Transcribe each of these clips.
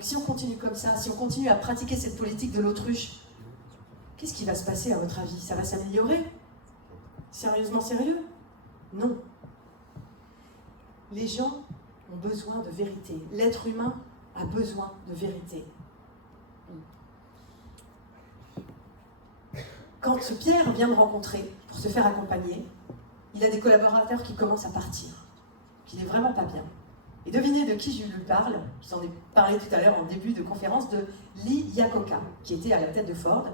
Si on continue comme ça, si on continue à pratiquer cette politique de l'autruche, qu'est-ce qui va se passer à votre avis? Ça va s'améliorer? Sérieusement sérieux? Non. Les gens ont besoin de vérité. L'être humain a besoin de vérité. Quand Pierre vient me rencontrer pour se faire accompagner, il a des collaborateurs qui commencent à partir, qui n'est vraiment pas bien. Et devinez de qui je lui parle, je vous en ai parlé tout à l'heure en début de conférence, de Lee Iacocca, qui était à la tête de Ford,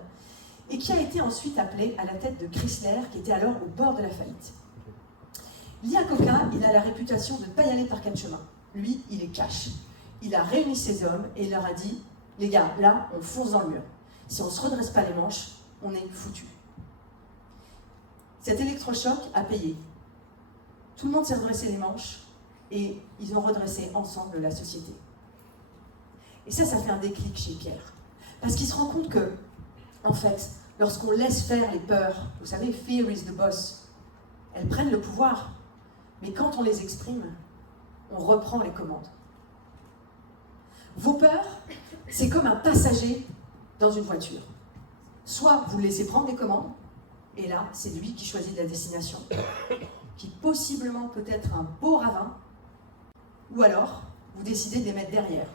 et qui a été ensuite appelé à la tête de Chrysler, qui était alors au bord de la faillite. Lee Iacocca, il a la réputation de ne pas y aller par quatre chemins. Lui, il est cash. Il a réuni ses hommes et il leur a dit « Les gars, là, on fonce dans le mur. Si on ne se redresse pas les manches, on est foutu. » Cet électrochoc a payé. Tout le monde s'est redressé les manches et ils ont redressé ensemble la société. Et ça fait un déclic chez Pierre. Parce qu'il se rend compte que, en fait, lorsqu'on laisse faire les peurs, vous savez, fear is the boss, elles prennent le pouvoir. Mais quand on les exprime, on reprend les commandes. Vos peurs, c'est comme un passager dans une voiture. Soit vous laissez prendre les commandes, et là, c'est lui qui choisit la destination, qui possiblement peut être un beau ravin, ou alors, vous décidez de les mettre derrière,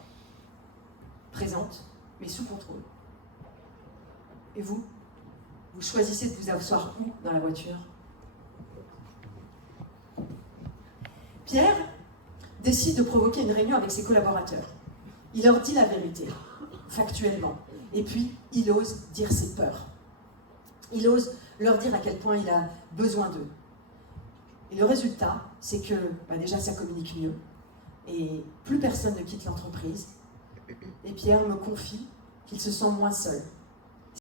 présentes, mais sous contrôle. Et vous choisissez de vous asseoir où dans la voiture? Pierre décide de provoquer une réunion avec ses collaborateurs. Il leur dit la vérité, factuellement, et puis il ose dire ses peurs. Il ose leur dire à quel point il a besoin d'eux. Et le résultat, c'est que déjà ça communique mieux, et plus personne ne quitte l'entreprise, et Pierre me confie qu'il se sent moins seul.